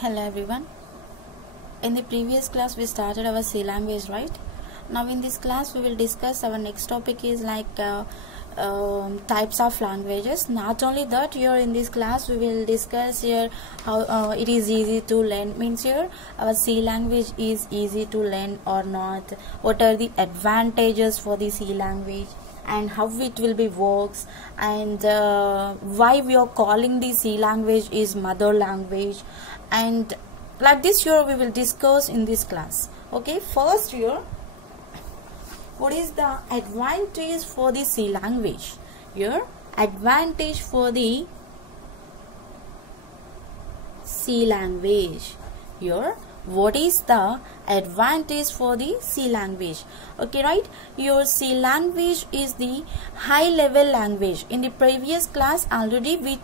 Hello everyone. In the previous class we started our C language, right? Now in this class we will discuss our next topic is types of languages. Not only that, here in this class we will discuss here how it is easy to learn, means here our C language is easy to learn or not, what are the advantages for the C language and how it will be works, and why we are calling the C language is mother language, and like this here we will discuss in this class. Okay, first here, what is the advantage for the C language? Here, advantage for the C language. Here, what is the advantage for the C language? Okay, right? Your C language is the high level language. In the previous class already we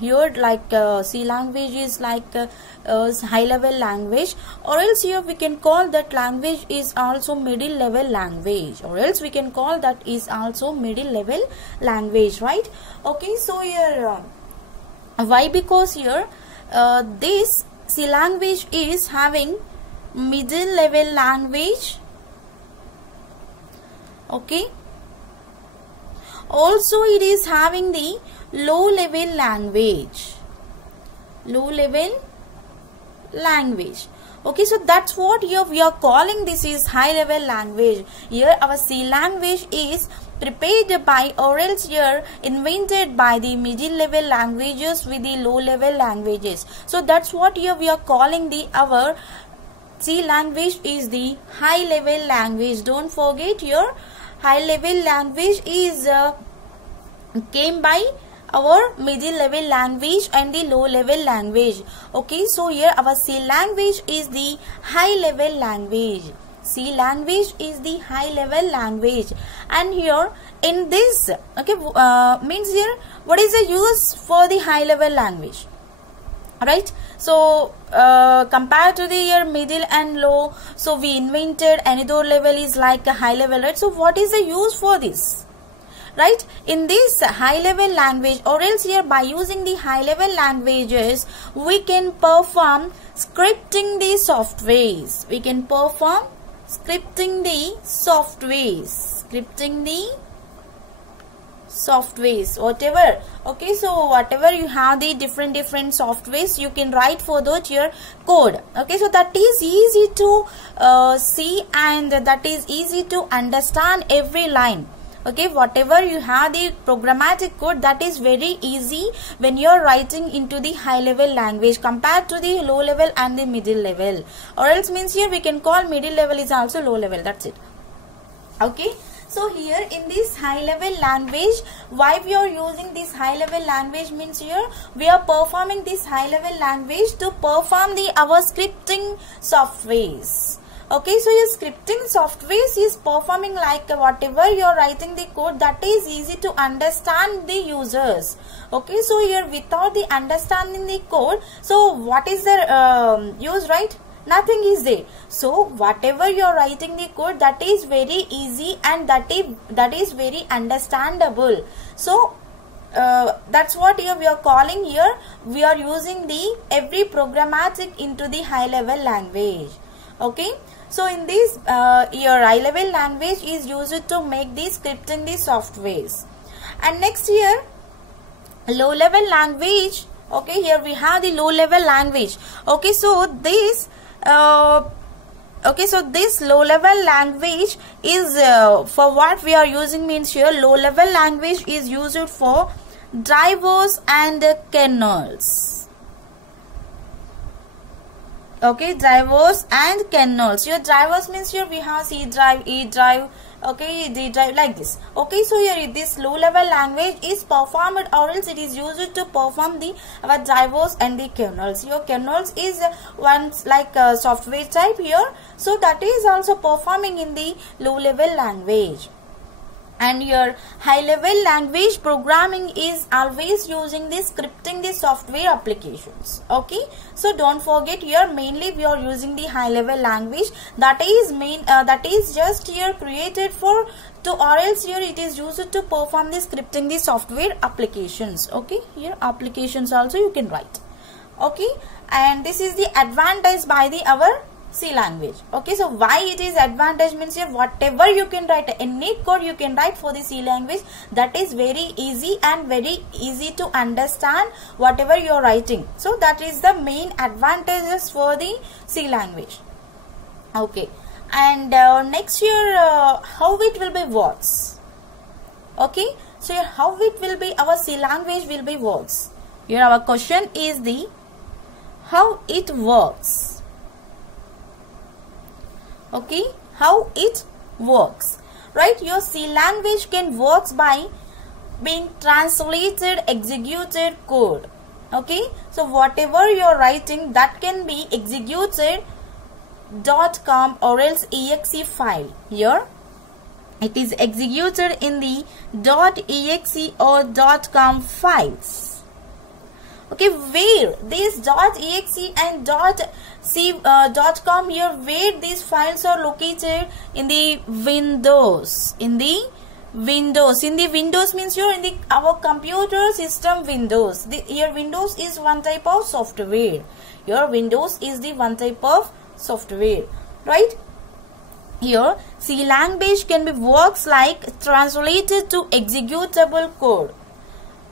here C language is high level language, or else here we can call that language is also middle level language, or else we can call that is also middle level language, right? Okay, so here why? Because here this C language is having middle level language. Okay, also it is having the low level language. Okay, so that's what here we are calling this is high level language. Here our C language is prepared by, or else here invented by the middle level languages with the low level languages. So that's what here we are calling the our C language is the high level language. Don't forget, here high level language is came by our middle level language and the low level language. Okay, so here our C language is the high level language. C language is the high level language, and here in this, okay, means here what is the use for the high level language, right? So compared to the here middle and low, so we invented another level is like a high level, right? So what is the use for this? Right, in this high level language, or else here by using the high level languages we can perform scripting the softwares. We can perform scripting the softwares, whatever. Okay, so whatever you have the different softwares, you can write for that your code. Okay, so that is easy to see, and that is easy to understand every line. Okay, whatever you have the programmatic code, that is very easy when you are writing into the high level language compared to the low level and the middle level, or else means here we can call middle level is also low level, that's it. Okay, so here in this high level language, why we are using this high level language means here we are performing this high level language to perform the our scripting softwares. Okay, so your scripting softwares is performing like whatever you are writing the code, that is easy to understand the users. Okay, so here without the understanding the code, so what is the use, right? Nothing is there. So whatever you are writing the code, that is very easy and that is very understandable. So that's what here we are calling, here we are using the every programmatic into the high level language. Okay, so in this your high level language is used to make the scripting the softwares. And next here low level language. Okay, here we have the low level language. Okay, so this this low level language is for what we are using means here low level language is used for drivers and kernels. Okay, drivers and kernels. Your drivers means here we have C drive, E drive, okay, D drive, like this. Okay, so here this low level language is performed, or else it is used to perform the our drivers and the kernels. Your kernels is one like software type here, so that is also performing in the low level language. And your high level language programming is always using the scripting the software applications. Okay, so don't forget, here mainly we are using the high level language, that is just here created for to, or else here it is used to perform the scripting the software applications. Okay, here applications also you can write. Okay, and this is the advantage by the our C language. Okay, so why it is advantage means here whatever you can write, any code you can write for the C language, that is very easy and very easy to understand whatever you are writing. So that is the main advantages for the C language. Okay, and next here how it will be works. Okay, so here how it will be our C language will be works. Here our question is the how it works. Okay, how it works, right? Your C language can works by being translated, executed code. Okay, so whatever you are writing, that can be executed .com or else exe file. Here it is executed in the .exe or .com files. Okay, where this .exe and .com here, where these files are located? In the Windows. In the Windows. In the Windows means you're in the our computer system Windows. Here Windows is one type of software. Your Windows is the one type of software, right? Here C language can be works like translated to executable code.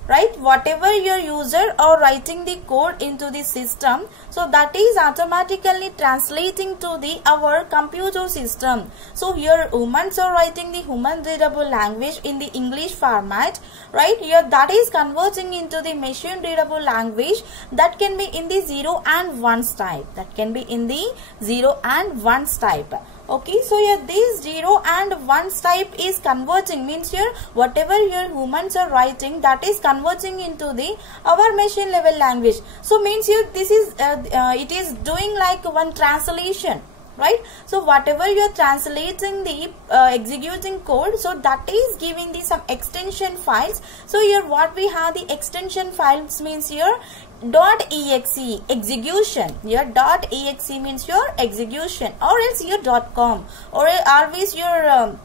Right, whatever your user are writing the code into the system, so that is automatically translating to the our computer system. So here humans are writing the human readable language in the English format, right? Here that is converting into the machine readable language, that can be in the 0 and 1s type. That can be in the 0 and 1s type. Okay, so here this 0 and 1s type is converting, means here whatever your humans are writing, that is converting into the our machine level language. So means here this is it is doing like one translation, right? So whatever you are translating the executing code, so that is giving the some extension files. So here what we have the extension files means here .exe execution. Here .exe means your execution, or else your .com, or always your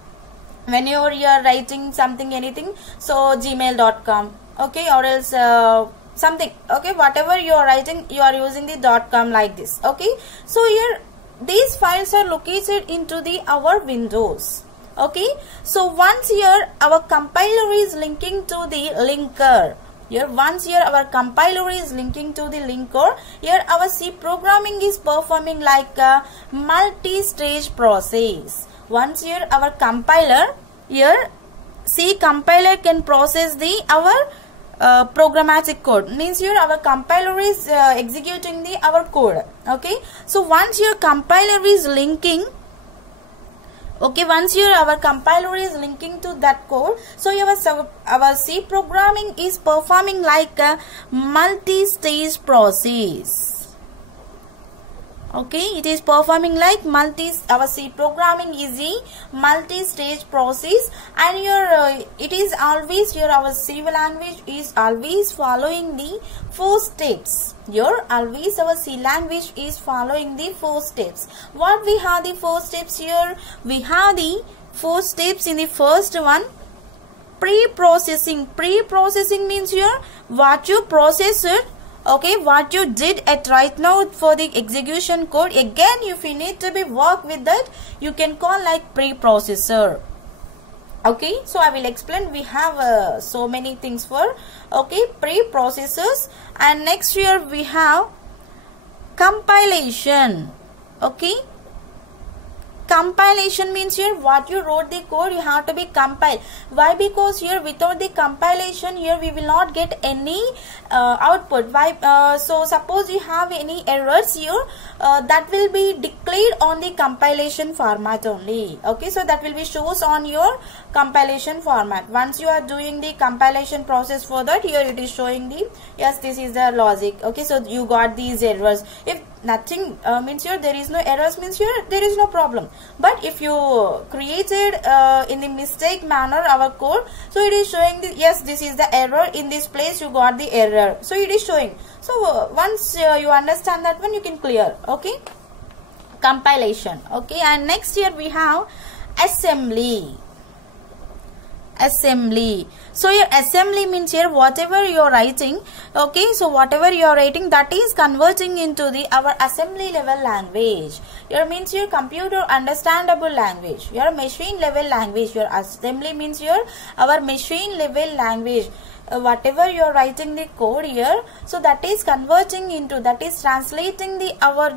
when you are writing something anything, so gmail.com, okay, or else something, okay, whatever you are writing, you are using the .com like this. Okay, so here these files are located into the our Windows. Okay, so once here our compiler is linking to the linker. Here once here our compiler is linking to the linker, here our C programming is performing like a multi-stage process. Once here our compiler, here C compiler can process the our programmatic code, means here our compiler is executing the our code. Okay, so once your compiler is linking, okay, once your our compiler is linking to that code, so our C programming is performing like a multi-stage process. Okay, it is performing like our C programming is a multi-stage process, and your it is always your our C language is always following the 4 steps. Your always our C language is following the 4 steps. What we have the 4 steps here? We have the 4 steps. In the first one, pre-processing. Pre-processing means here what you process it. Okay, what you did at right now for the execution code, again if you need to be work with that, you can call like preprocessor. Okay, so I will explain. We have so many things for okay preprocessors. And next here we have compilation. Okay, compilation means here what you wrote the code, you have to be compiled. Why? Because here without the compilation, here we will not get any output. Why? So suppose you have any errors here, that will be declared on the compilation format only. Okay, so that will be shows on your compilation format. Once you are doing the compilation process for that, here it is showing the yes, this is the logic. Okay, so you got these errors. If nothing means here there is no errors, means here there is no problem. But if you created in the mistake manner our code, so it is showing the yes, this is the error, in this place you got the error, so it is showing. So once you understand that one, you can clear. Okay, compilation. Okay, and next here we have assembly. assembly. So your assembly means here whatever you are writing, okay, so whatever you are writing, that is converting into the our assembly level language. Your means your computer understandable language, your machine level language. Your assembly means your our machine level language. Whatever you are writing the code here, so that is converting into, that is translating the our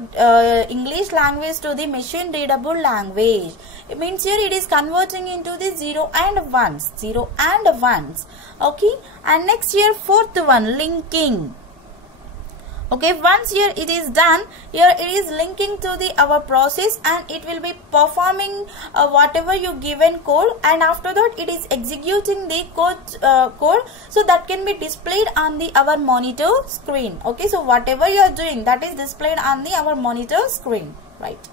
English language to the machine readable language. It means here it is converting into the 0 and 1s, 0 and 1s. Okay, and next here fourth one, linking. Okay, once here it is done, here it is linking to the our process, and it will be performing whatever you given code, and after that it is executing the code, so that can be displayed on the our monitor screen. Okay, so whatever you are doing, that is displayed on the our monitor screen, right?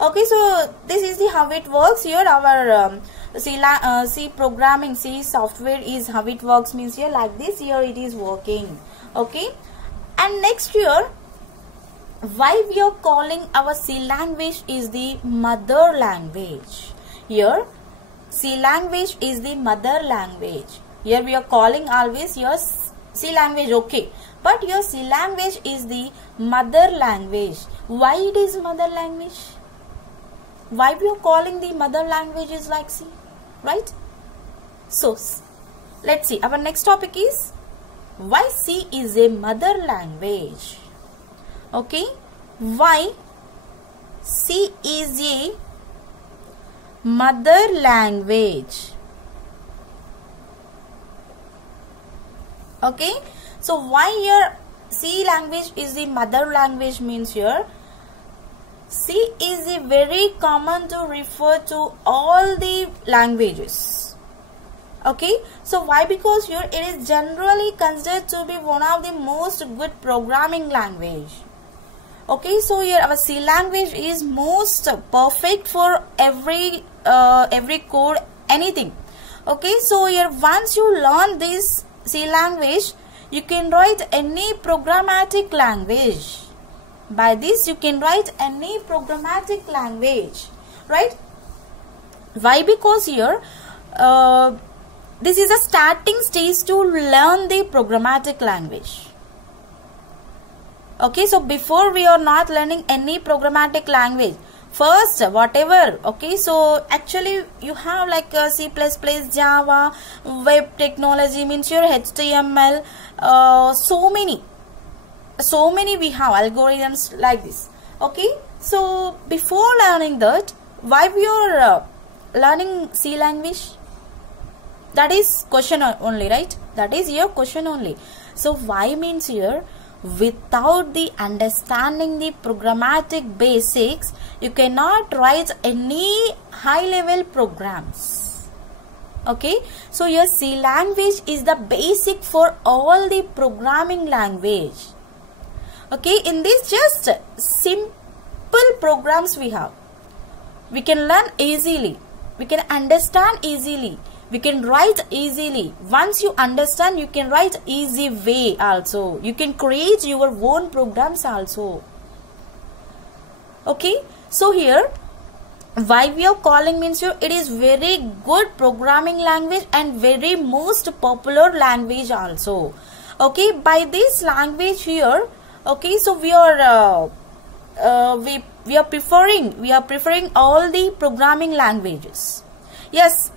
Okay, so this is the how it works here. Our C programming, C software is how it works, means here like this here it is working. Okay. And next here, why we are calling our C language is the mother language. Here, C language is the mother language. Here we are calling always your C language, okay. But your C language is the mother language. Why it is mother language? Why we are calling the mother language is like C, right? So, let's see. Our next topic is why C is a mother language. Okay, why C is a mother language. Okay, so why here C language is the mother language means here C is a very common to refer to all the languages. Okay, so why? Because here it is generally considered to be one of the most good programming language. Okay, so here our C language is most perfect for every code, anything. Okay, so here once you learn this C language, you can write any programmatic language. By this you can write any programmatic language, right? Why? Because here this is a starting stage to learn the programmatic language. Okay, so before we are not learning any programmatic language, first whatever, okay, so actually you have like C++, Java, web technology means your HTML, so many we have algorithms like this. Okay, so before learning that, why we are learning C language? That is question only, right? That is your question only. So why means here, without the understanding the programmatic basics, you cannot write any high level programs. Okay, so your C language is the basic for all the programming language. Okay, in this just simple programs we have, we can learn easily, we can understand easily, we can write easily. Once you understand, you can write easy way also. You can create your own programs also. Okay, so here why we are calling means here it is very good programming language and very most popular language also. Okay, by this language here, okay, so we are preferring all the programming languages. Yes,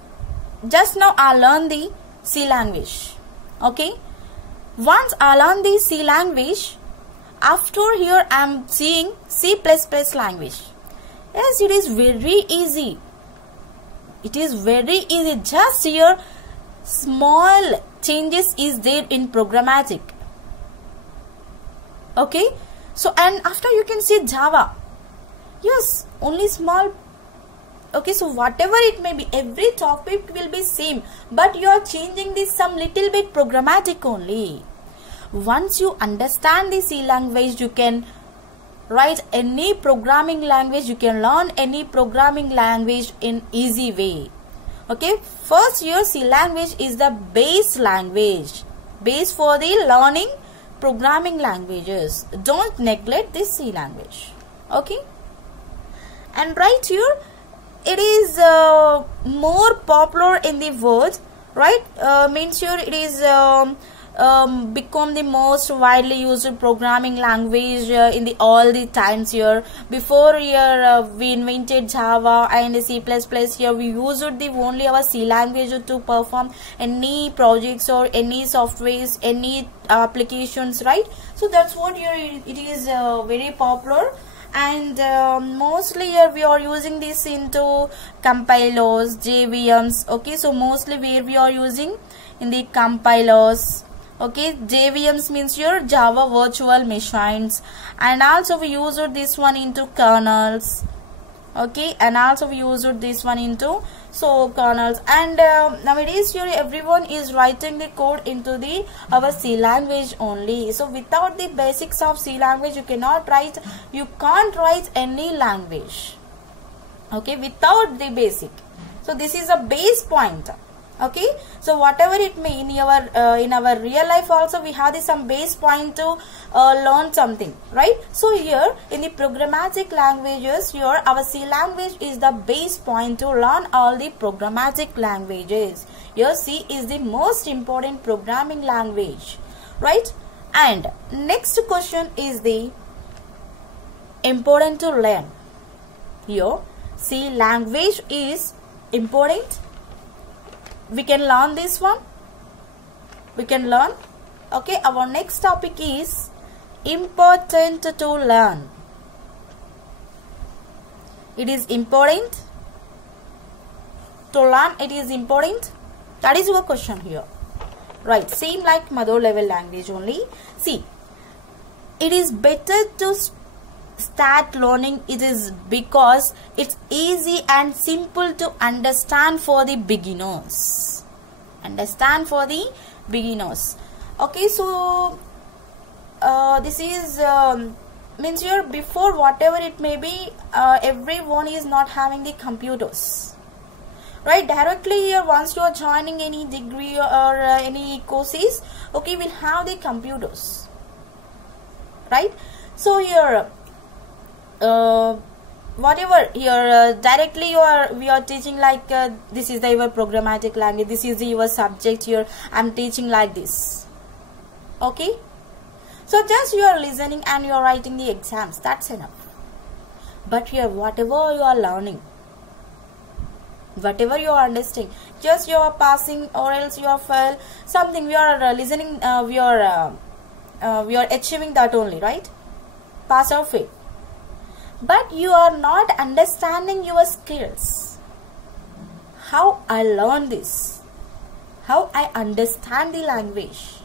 just now I learned the C language. Okay, once I learn the C language, after here I am seeing C++ language. Yes, it is very easy. It is very easy. Just here small changes is there in programmatic. Okay, so and after you can see Java. Yes, only small. Okay, so whatever it may be, every topic will be same, but you are changing this some little bit programmatic only. Once you understand the C language, you can write any programming language, you can learn any programming language in easy way. Okay, first your C language is the base language, base for the learning programming languages. Don't neglect this C language. Okay, and right here it is more popular in the world. right? Means here it is become the most widely used programming language in the all the times here. Before here we invented Java and C++, here we used the only our C language to perform any projects or any softwares, any applications, right? So that's what here it is very popular. And mostly here we are using this into compilers, JVMs. Okay, so mostly where we are using in the compilers. Okay, JVMs means your Java virtual machines, and also we use this one into kernels. Okay, and also we use this one into kernels. And nowadays here everyone is writing the code into the our C language only. So without the basics of C language you can't write any language. Okay, without the basic. So this is a base point. Okay, so whatever it may in our real life also we have some base point to learn something, right? So here in the programmatic languages, here our C language is the base point to learn all the programmatic languages. Here C is the most important programming language, right? And next question is the important to learn. Here C language is important. We can learn this one. We can learn. Okay, our next topic is important to learn. It is important to learn. It is important. That is your question here. Right, same like mother level language only. See, it is better to start learning. It is because it's easy and simple to understand for the beginners. Okay, so this is means here before whatever it may be, everyone is not having the computers, right? Directly here once you are joining any degree or any courses, okay, we'll have the computers, right? So here whatever here directly we are teaching like this is your programmatic language, this is your subject, here I'm teaching like this. Okay, so just you are listening and you are writing the exams, that's enough. But here whatever you are learning, whatever you are understanding, just you are passing or else you are fail something, we are listening, we are achieving that only, right? Pass or fail. But you are not understanding your skills. How I learn this? How I understand the language?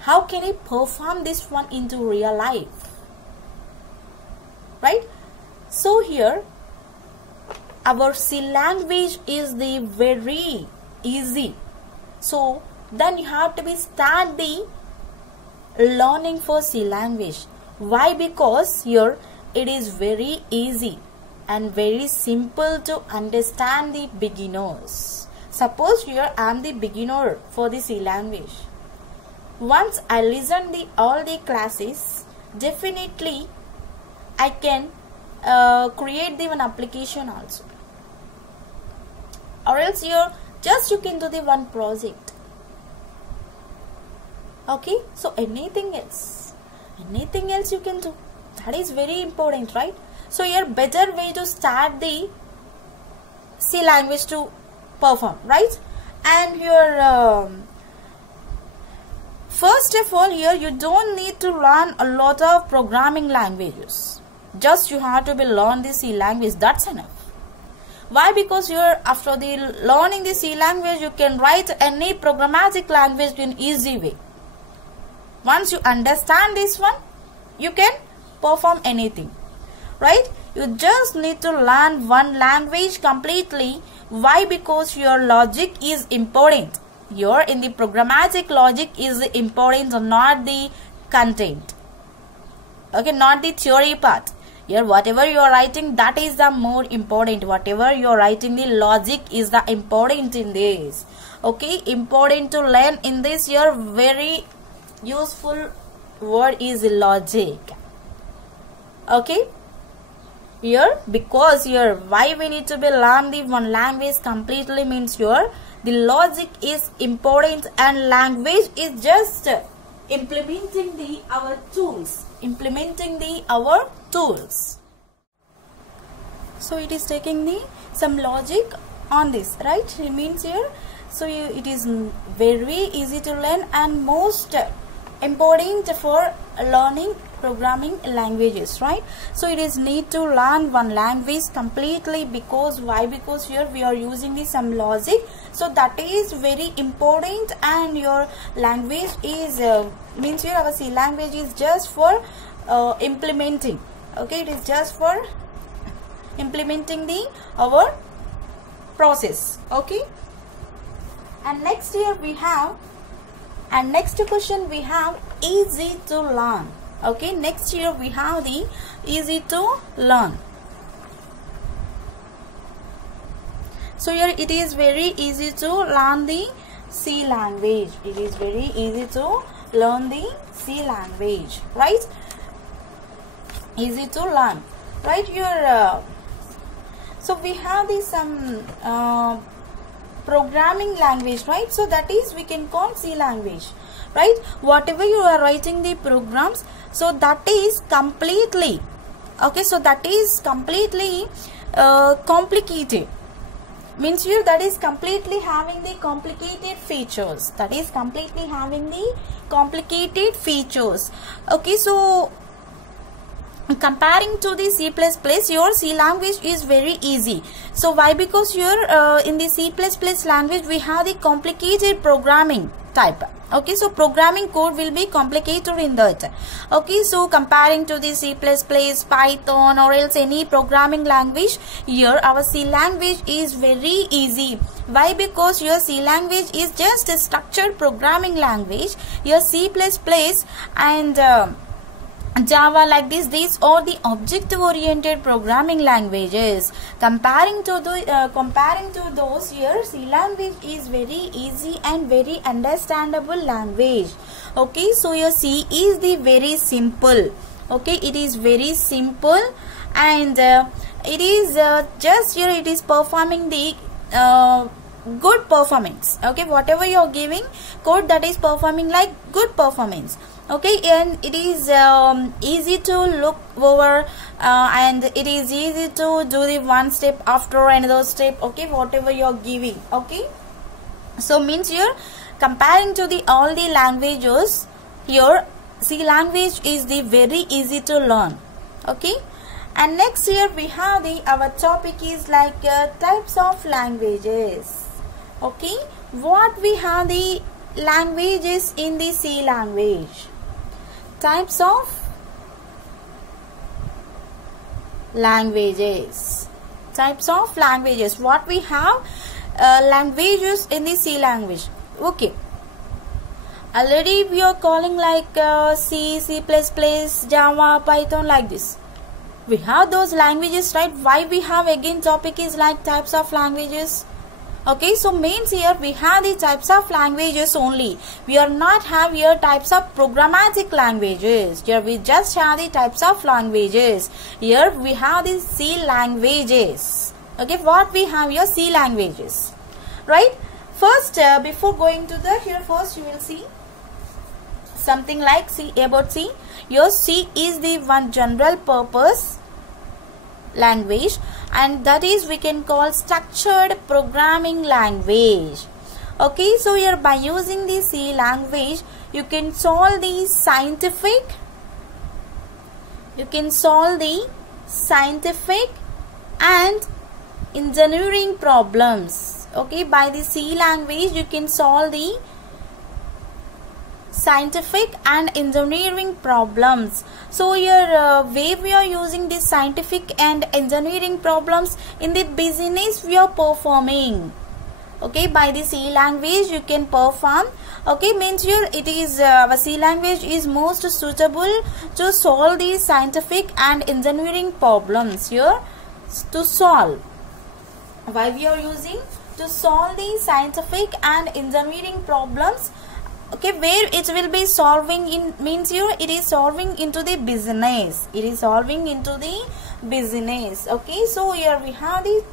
How can I perform this one into real life? Right? So here, our C language is the very easy. So then you have to start the learning for C language. Why? Because here it is very easy and very simple to understand the beginners. Suppose here I am the beginner for the C language. Once I listen all the classes, definitely I can create the one application also. Or else here just you can do the one project. Okay, so anything else you can do. That is very important, right? So here better way to start the C language to perform, right? And here first of all here you don't need to learn a lot of programming languages. Just you have to learn the C language, that's enough. Why? Because here after the learning the C language you can write any programmatic language in easy way. Once you understand this one, you can perform anything, right? You just need to learn one language completely. Why? Because your logic is important. Here in the programmatic logic is important, not the content. Okay, not the theory part. Here whatever you are writing, that is the more important. Whatever you are writing, the logic is the important in this. Okay, important to learn in this. Here very useful word is logic. Okay, here because here why we need to learn the one language completely means here the logic is important, and language is just implementing our tools. Our tools. So it is taking some logic on this, right? It means here, so it is very easy to learn and most important for learning programming languages, right? So it is need to learn one language completely. Because why? Because here we are using some logic, so that is very important, and your language is means here our C language is just for implementing. Okay, it is just for implementing our process. Okay, and next here we have, and next question we have easy to learn. Okay, next here we have the easy to learn. So here it is very easy to learn the C language. It is very easy to learn the C language, right? Easy to learn, right? Here so we have some programming language, right? So that is we can call C language, right? Whatever you are writing the programs, so that is completely, okay, so that is completely complicated. Means here that is completely having the complicated features. That is completely having the complicated features. Okay, so comparing to the C++, your C language is very easy. So why? Because here in the C++ language we have the complicated programming type. Okay, so programming code will be complicated in that. Okay, so comparing to the C++, Python, or else any programming language, here our C language is very easy. Why? Because your C language is just a structured programming language. Your C++ and Java, like this, these are the object-oriented programming languages. Comparing to those, here C language is very easy and very understandable language. Okay, so your C is the very simple. Okay, it is very simple, and it is just here it is performing the good performance. Okay, whatever you are giving code, that is performing like good performance. Okay, and it is easy to look over and it is easy to do the one step after another step. Okay, whatever you are giving. Okay, so means here comparing to the all the languages, here C language is the very easy to learn. Okay, and next here we have our topic is like types of languages. Okay, what we have the languages in the C language. Types of languages. Types of languages. What we have languages in the C language. Okay. Already we are calling like C, C++, Java, Python, like this. We have those languages, right? Why we have again topic is like types of languages. Okay, so means here we have the types of languages only. We are not have here types of programmatic languages. Here we just have the types of languages. Here we have the C languages. Okay, what we have here C languages, right? First, before going to the here, first you will see something like C about C. Your C is the one general purpose language, and that is we can call structured programming language. Okay, so here by using the C language you can solve the scientific and engineering problems. Okay, by the C language you can solve the scientific and engineering problems. So here way we are using this scientific and engineering problems in the business we are performing. Okay, by the C language you can perform. Okay, means here it is our C language is most suitable to solve the scientific and engineering problems here to solve. Why we are using? To solve the scientific and engineering problems. Okay, where it will be solving in means here it is solving into the business. It is solving into the business. Okay, so here we have the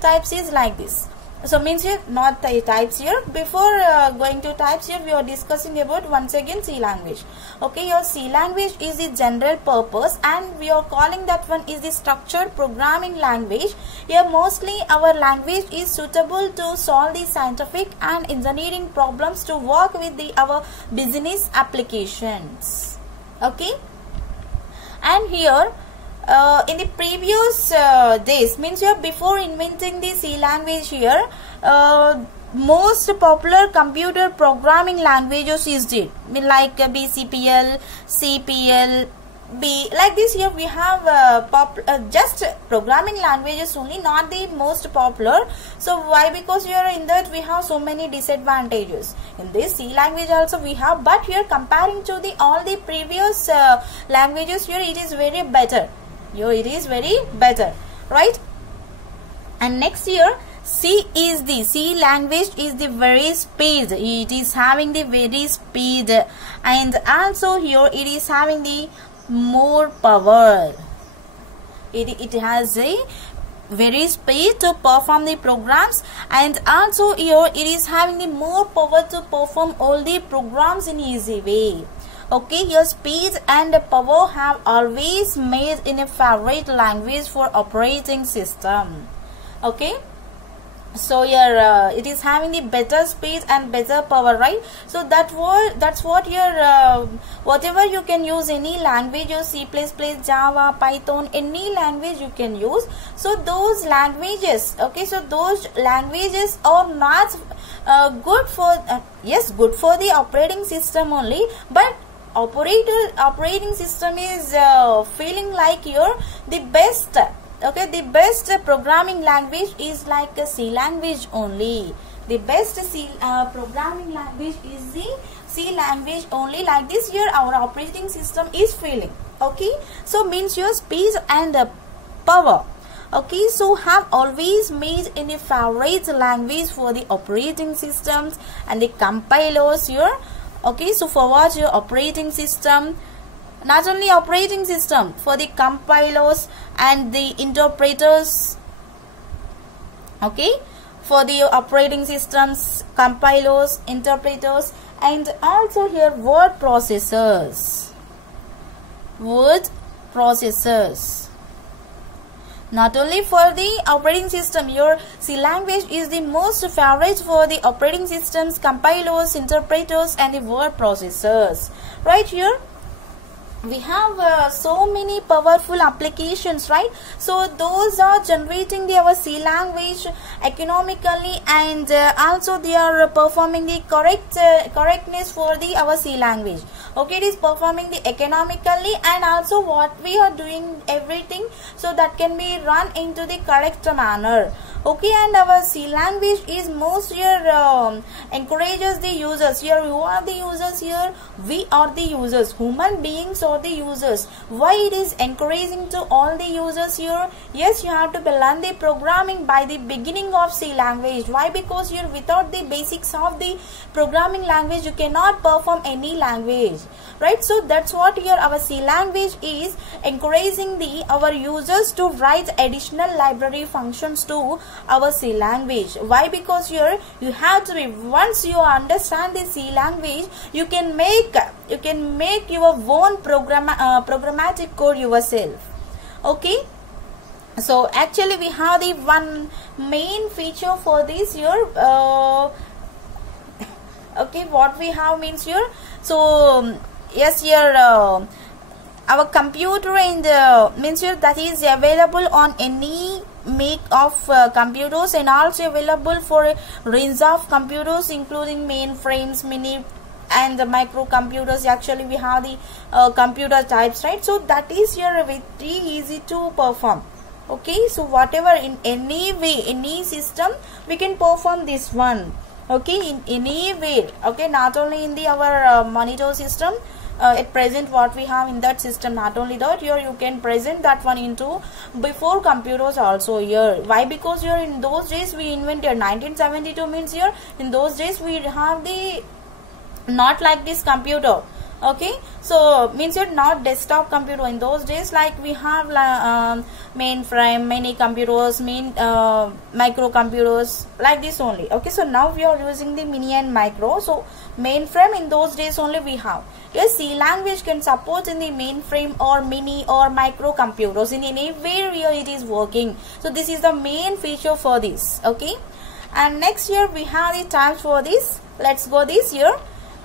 types is like this. So means here not the types here. Before going to types here, we are discussing about once again C language. Okay, your C language is the general purpose, and we are calling that one is the structured programming language. Here mostly our language is suitable to solve the scientific and engineering problems, to work with the our business applications. Okay, and here in the previous days, means here before inventing the C language here, most popular computer programming languages is there, like BCPL, CPL, like this. Here we have just programming languages only, not the most popular. So why? Because here in that we have so many disadvantages. In this C language also we have, but here comparing to the all the previous languages, here it is very better. Here it is very better, right? And next here, C language is the very speed. It is having the very speed, and also here it is having the more power. It has a very speed to perform the programs, and also here it is having the more power to perform all the programs in easy way. Okay, your speed and power have always made in a favorite language for operating system. Okay, so here it is having the better speed and better power, right? So that's what your whatever you can use any language, your C++, Java, Python, any language you can use. So those languages, okay, so those languages are not good for yes, good for the operating system only, but operating system is feeling like you're the best. Okay, the best programming language is like a C language only. The best programming language is the C language only. Like this here our operating system is feeling. Okay, so means your speed and power, okay, so have always made in a favorite language for the operating systems and the compilers here. Okay, so for what your operating system, not only operating system, for the compilers and the interpreters. Okay, for the operating systems, compilers, interpreters, and also here word processors. Not only for the operating system, your C language is the most favorite for the operating systems, compilers, interpreters, and the word processors. Right here we have so many powerful applications, right? So those are generating our C language economically, and also they are performing the correctness for our C language. Okay, it is performing the economically, and also what we are doing everything so that can be run into the correct manner. Okay, and our C language is most here encourages the users. Here who are the users? Here we are the users, human beings are the users. Why it is encouraging to all the users here? Yes, you have to learn the programming by the beginning of C language. Why? Because here without the basics of the programming language you cannot perform any language, right? So that's what here our C language is encouraging our users to write additional library functions to our C language. Why? Because here you have to be, once you understand the C language, you can make your own programmatic code yourself. Okay, so actually we have the one main feature for this here. Okay, what we have means here, so yes, here our computer and means here that is available on any make of computers, and also available for a range of computers including mainframes, mini and the microcomputers. Actually we have the computer types, right? So that is here very easy to perform. Okay, so whatever in any way, any system we can perform this one. Okay, in any way. Okay, not only in the our monitor system at present what we have in that system, not only that, here you can present that one into before computers also here. Why? Because here in those days we invented 1972, means here in those days we have the not like this computer. Okay, so means you're not desktop computer. In those days, like we have mainframe, mini computers, micro computers, like this only. Okay, so now we are using the mini and micro. So mainframe in those days only we have. Yes, C language can support in the mainframe or mini or micro computers in anywhere where it is working. So this is the main feature for this. Okay, and next here we have the types for this. Let's go this here.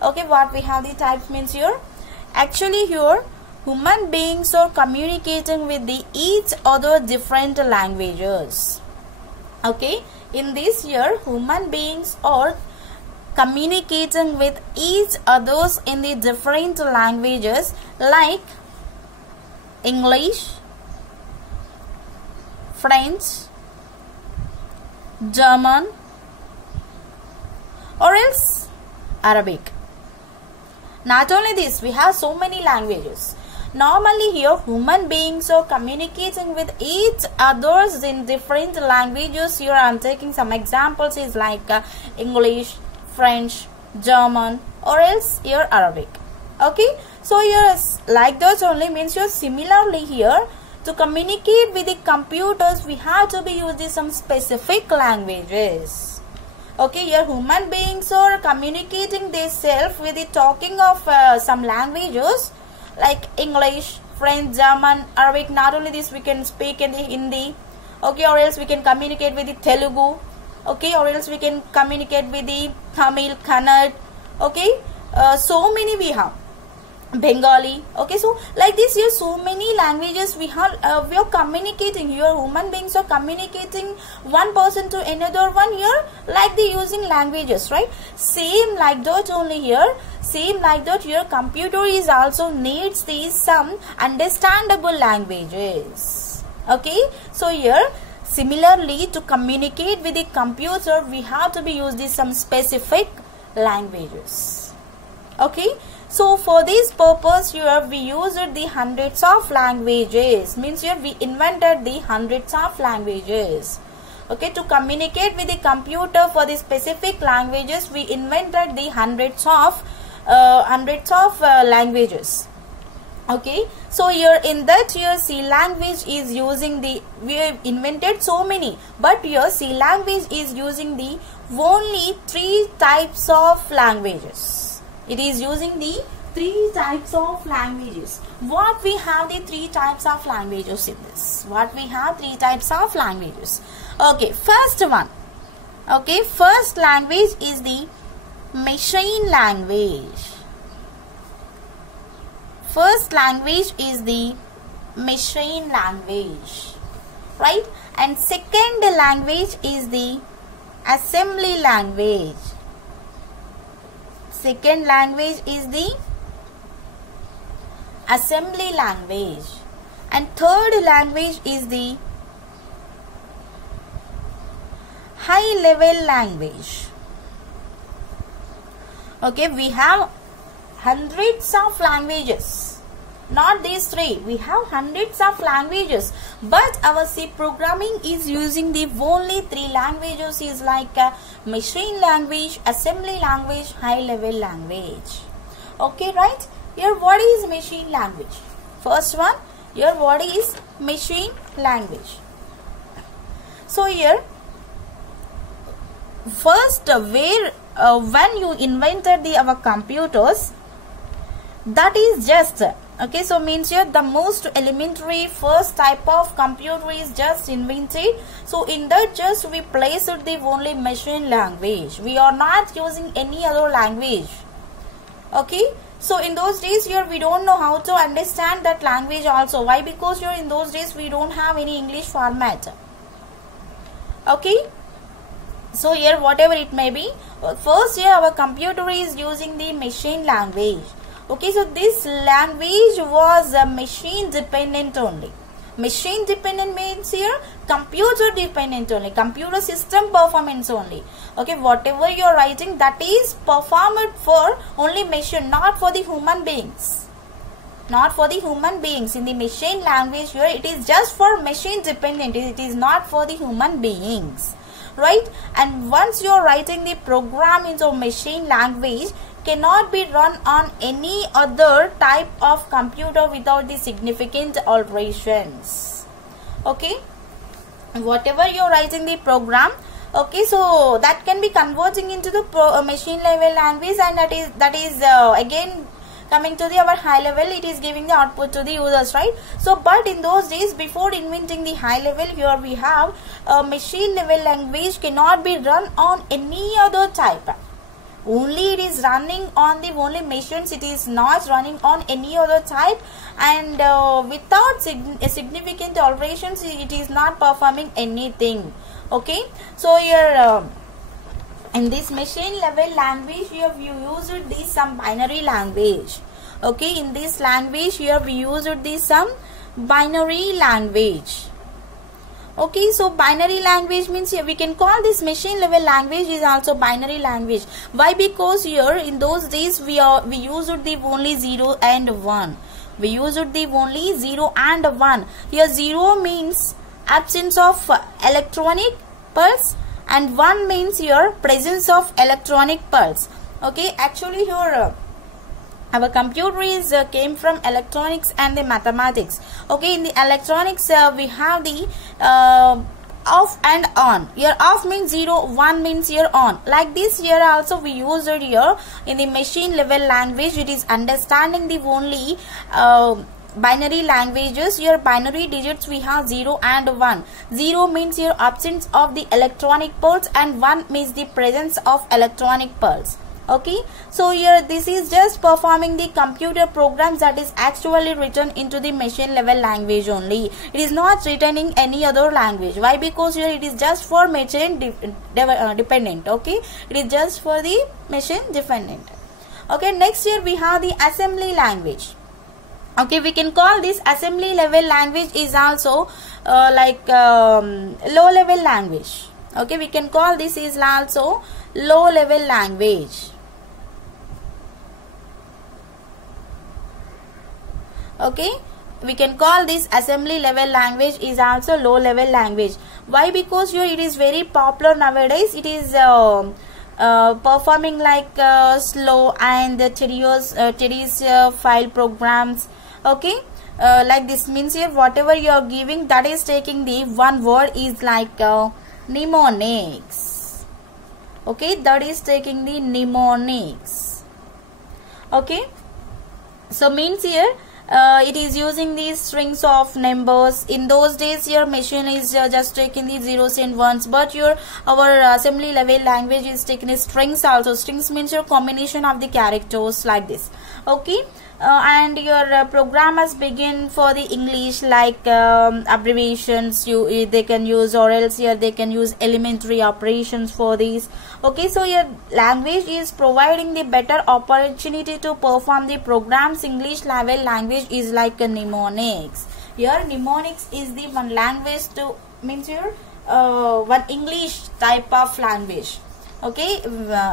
Okay, what we have the types means here. Actually here, human beings are communicating with the each other different languages. Okay, in this here, human beings are communicating with each others in the different languages like English, French, German, or else Arabic. Not only this, we have so many languages. Normally here, human beings are communicating with each others in different languages. Here I am taking some examples is like English, French, German, or else here Arabic. Okay, so here like those only means here similarly here to communicate with the computers we have to be using some specific languages. Okay, here human beings are communicating themselves with the talking of some languages like English, French, German, Arabic. Not only this, we can speak in the Hindi. Okay, or else we can communicate with the Telugu. Okay, or else we can communicate with the Tamil, Kannada. Okay, so many we have. Bengali. Okay, so like this here so many languages we have we are communicating here. Human beings are communicating one person to another one here like they using languages, right? Same like that only here, same like that here computer is also needs these some understandable languages. Okay, so here similarly to communicate with the computer we have to be using some specific languages. Okay, so for this purpose here we used the hundreds of languages, means here we invented the hundreds of languages. Okay, to communicate with the computer for the specific languages we invented the hundreds of languages. Okay, so here in that here C language is using the, we have invented so many, but here C language is using the only 3 types of languages. It is using the 3 types of languages. What we have the 3 types of languages in this? What we have 3 types of languages. Okay, first one. Okay, first language is the machine language. First language is the machine language, right? And second language is the assembly language. Second language is the assembly language, and third language is the high level language. Okay, we have hundreds of languages, not these 3, we have hundreds of languages, but our C programming is using the only 3 languages is like machine language, assembly language, high level language. Okay, right? Here what is machine language? First one, here what is machine language? So here first when you invented our computers, that is just okay, so means here the most elementary first type of computer is just invented. So in that just we placed the only machine language, we are not using any other language. Okay, so in those days here we don't know how to understand that language also. Why? Because here in those days we don't have any English format. Okay, so here whatever it may be, first here our computer is using the machine language. Okay, so this language was machine dependent only. Machine dependent means here computer dependent only, computer system performance only. Okay, whatever you are writing that is performed for only machine, not for the human beings. Not for the human beings. In the machine language here it is just for machine dependent, it is not for the human beings, right? And once you are writing the program into machine language, cannot be run on any other type of computer without the significant alterations. Okay, whatever you're writing the program, okay, so that can be converting into the machine level language, and that is again coming to the our high level, it is giving the output to the users, right? So but in those days, before inventing the high level, here we have machine level language cannot be run on any other type, only it is running on the only machines, it is not running on any other type, and without significant alterations it is not performing anything. Okay, so here in this machine level language here we used this some binary language. Okay, in this language here we used this some binary language. Okay, so binary language means here we can call this machine level language is also binary language. Why? Because here in those days we used the only 0 and 1. We used the only 0 and 1. Here 0 means absence of electronic pulse, and 1 means here presence of electronic pulse. Okay, actually here our computer is came from electronics and the mathematics. Okay, in the electronics we have the off and on. Here off means 0, 1 means here on. Like this here also we use it here in the machine level language. It is understanding the only binary languages. Here binary digits we have 0 and 1. 0 means here absence of the electronic pulse, and 1 means the presence of electronic pulse. Okay, so here this is just performing the computer programs that is actually written into the machine level language only. It is not written in any other language. Why? Because here it is just for machine dependent. Okay, it is just for the machine dependent. Okay, next here we have the assembly language. Okay, we can call this assembly level language is also like low level language. Okay, we can call this is also low level language. Okay, we can call this assembly level language is also low level language. Why? Because here it is very popular nowadays. It is performing like slow and tedious file programs. Okay, like this means here whatever you are giving, that is taking the one word is like mnemonics. Okay, that is taking the mnemonics. Okay, so means here it is using these strings of numbers. In those days your machine is just taking the zeros and ones, but our assembly level language is taking strings also. Strings means your combination of the characters like this. Okay, and your programmers begin for the English like abbreviations they can use, or else here they can use elementary operations for these. Okay, so your language is providing the better opportunity to perform the programs. English level language is like a mnemonics. Here mnemonics is the one language to means your one English type of language. Okay,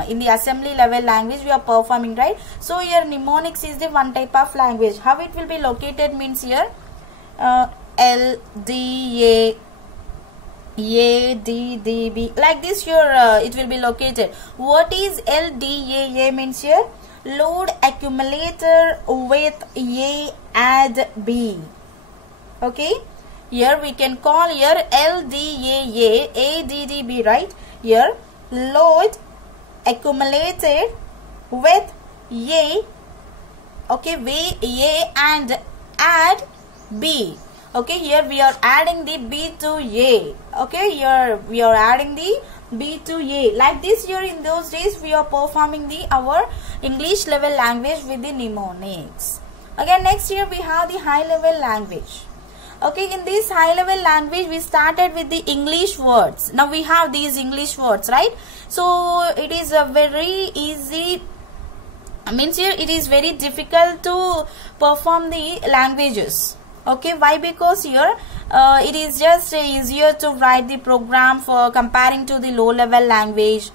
in the assembly level language we are performing, right? So here mnemonics is the one type of language. How it will be located means here LDA ADDB like this here it will be located. What is LDAA means here? Load accumulator with A add B. Okay, here we can call here LDAA ADDB, right? Here load accumulated with A, okay, A and add B. Okay, here we are adding the B to A. Okay, here we are adding the B to A. Like this here in those days we are performing our English level language with the mnemonics. Again, next here we have the high level language. Okay, in this high level language we started with the English words. Now we have these English words, right? So it is a very easy, means here it is very difficult to perform the languages. Okay, why? Because here it is just easier to write the program for comparing to the low level language.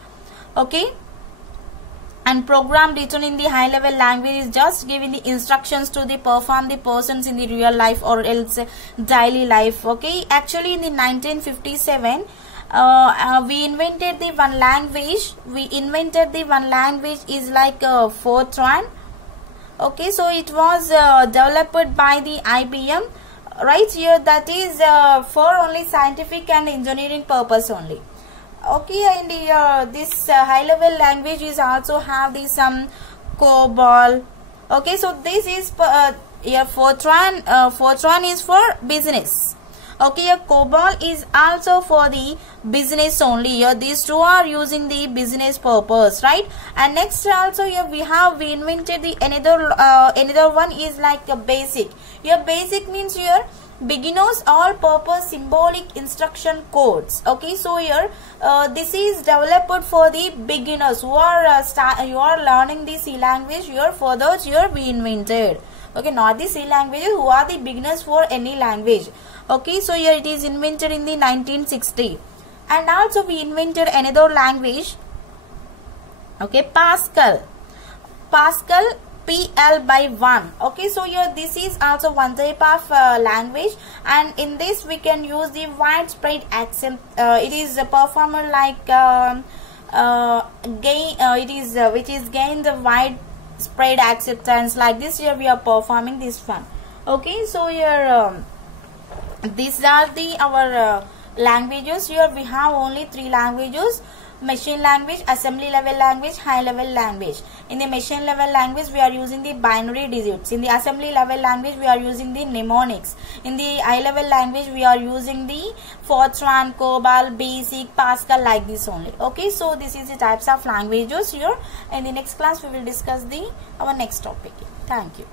Okay, and program written in the high level language is just giving the instructions to the perform the persons in the real life or else daily life. Okay, actually in the 1957 we invented the one language. Is like Fortran. Okay, so it was developed by the IBM. Right here, that is for only scientific and engineering purpose only. Okay, and this high level language is also have the some COBOL. Okay, so this is here Fortran. Fortran is for business. Okay, here COBOL is also for the business only. Here these two are using the business purpose, right? And next also here we invented the another one is like a BASIC. Here BASIC means here beginners all purpose symbolic instruction codes. Okay, so here this is developed for the beginners who are learning the C language. Here for those here we invented. Okay, not the C languages, who are the beginners for any language. Okay, so here it is invented in the 1960. And also we invented another language. Okay, Pascal PL by 1. Okay, so here this is also one type of language, and in this we can use the widespread accent. It is performed like which is gain the widespread acceptance. Like this here we are performing this one. Okay, so here these are our languages. Here we have only 3 languages: machine language, assembly level language, high level language. In the machine level language we are using the binary digits. In the assembly level language we are using the mnemonics. In the high level language we are using the Fortran, COBOL, BASIC, Pascal, like this only. Okay, so this is the types of languages here. In the next class we will discuss our next topic. Thank you.